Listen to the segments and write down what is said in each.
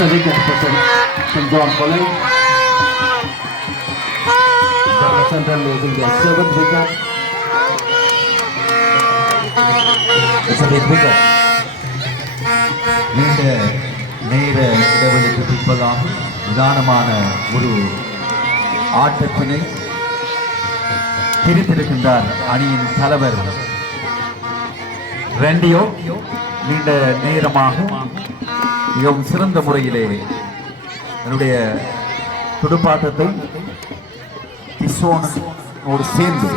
a wicket for St. John College. The Central losing their 7th wicket. It's a big wicket. நீண்ட நேர இடைவெளிக்கு பின்பதாக நிதானமான ஒரு ஆட்டத்தினை பிரித்திருக்கின்றார் அணியின் தலைவர் ரெண்டியோ. நீண்ட நேரமாக மிகவும் சிறந்த முறையிலே என்னுடைய துடுப்பாட்டத்தை கிஷோனோடு சேர்ந்து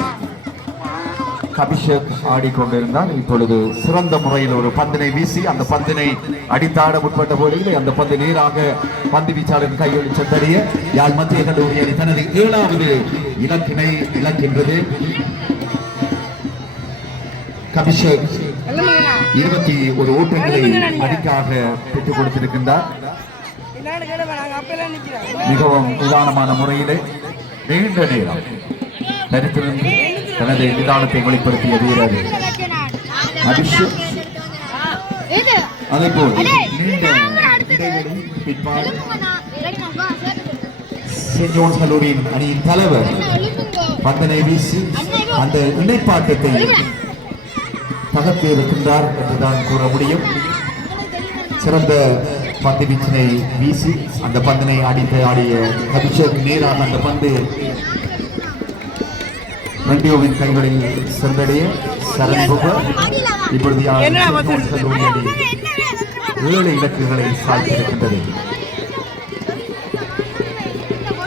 அபிஷேக் ஆடிக்கொண்டிருந்தார். இப்பொழுது சிறந்த முறையில் ஒரு பந்தினை வீசி அந்த பந்தினை அடித்தாட முற்பட்ட போலிலே அந்த பந்து நேராக பந்து வீச்சாளர் கையொலி சென்றடைய யாழ் மத்திய கல்லூரி அணி தனது 7வது இலக்கினை இழக்கின்றது. அபிஷேக் 21 ஓட்டங்களை அடிக்காக பெற்றுக் கொடுத்திருக்கின்றார். மிகவும் நிதானமான முறையிலே நீண்ட நேரம் தரித்திருந்து தனது நிதானத்தை வெளிப்படுத்திய வீரர் அபிஷேக். அதேபோல் நீண்ட இடைவெளி பிற்பாடு செயின்ட் ஜோன்ஸ் கல்லூரியின் அணியின் தலைவர் பந்தனை வீசி அந்த இணைப்பாட்டத்தை தகர்த்து இருக்கின்றார் என்றுதான் கூற முடியும். சிறந்த பந்து வீச்சினை வீசி அந்த பந்தினை ஆடிய அபிஷேக் நேராக அந்த பந்து ரெண்டியோவின் கைகளில் சென்றடைய சரண்புக இப்பொழுது 7 இலக்குகளை சாய்த்திருக்கின்றது.